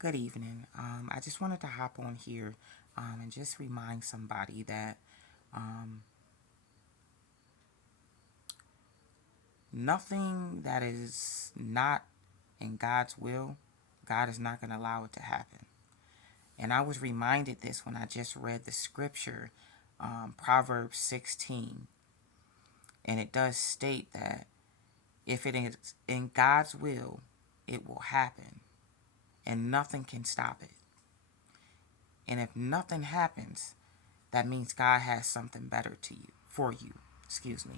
Good evening. I just wanted to hop on here and just remind somebody that um, nothing that is not in God's will, God is not going to allow it to happen. And I was reminded this when I just read the scripture, Proverbs 16. And it does state that if it is in God's will, it will happen. And nothing can stop it. And if nothing happens, that means God has something better to you, for you. Excuse me.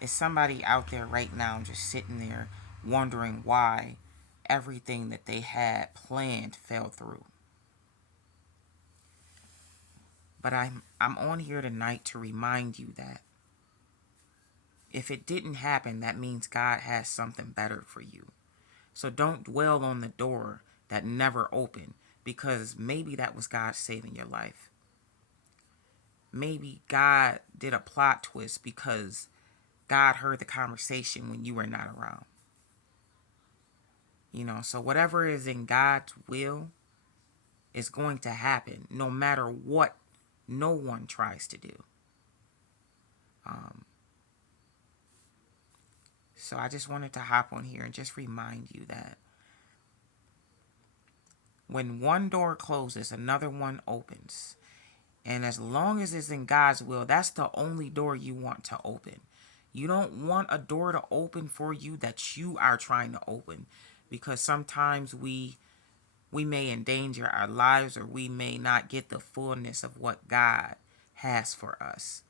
Is somebody out there right now just sitting there wondering why everything that they had planned fell through? But I'm on here tonight to remind you that if it didn't happen, that means God has something better for you. So don't dwell on the door that never opened, because maybe that was God saving your life. Maybe God did a plot twist because God heard the conversation when you were not around. So whatever is in God's will is going to happen no matter what no one tries to do. So I just wanted to hop on here and just remind you that when one door closes, another one opens. And as long as it's in God's will, that's the only door you want to open. You don't want a door to open for you that you are trying to open, because sometimes we may endanger our lives, or we may not get the fullness of what God has for us.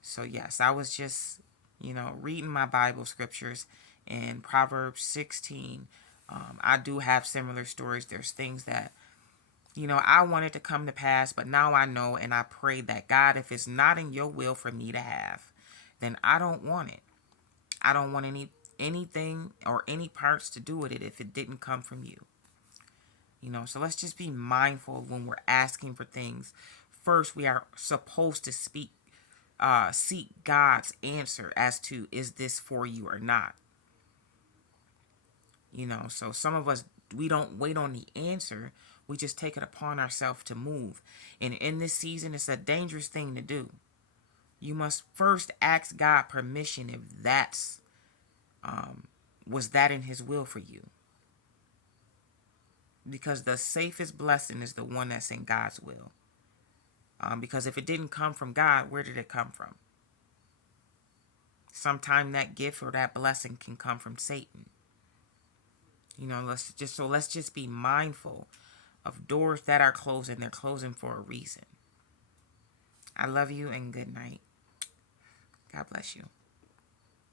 So yes, I was just, reading my Bible scriptures in Proverbs 16. I do have similar stories. There's things that, I wanted to come to pass, but now I know, and I pray that God, if it's not in your will for me to have, then I don't want it. I don't want anything or any parts to do with it if it didn't come from you. So let's just be mindful when we're asking for things. First, we are supposed to seek God's answer as to, is this for you or not? So some of us, we don't wait on the answer. We just take it upon ourselves to move. And in this season, it's a dangerous thing to do. You must first ask God permission if that's, was that in his will for you? Because the safest blessing is the one that's in God's will. Because if it didn't come from God, where did it come from? Sometime that gift or that blessing can come from Satan. Let's just be mindful of doors that are closing. They're closing for a reason. I love you and good night. God bless you.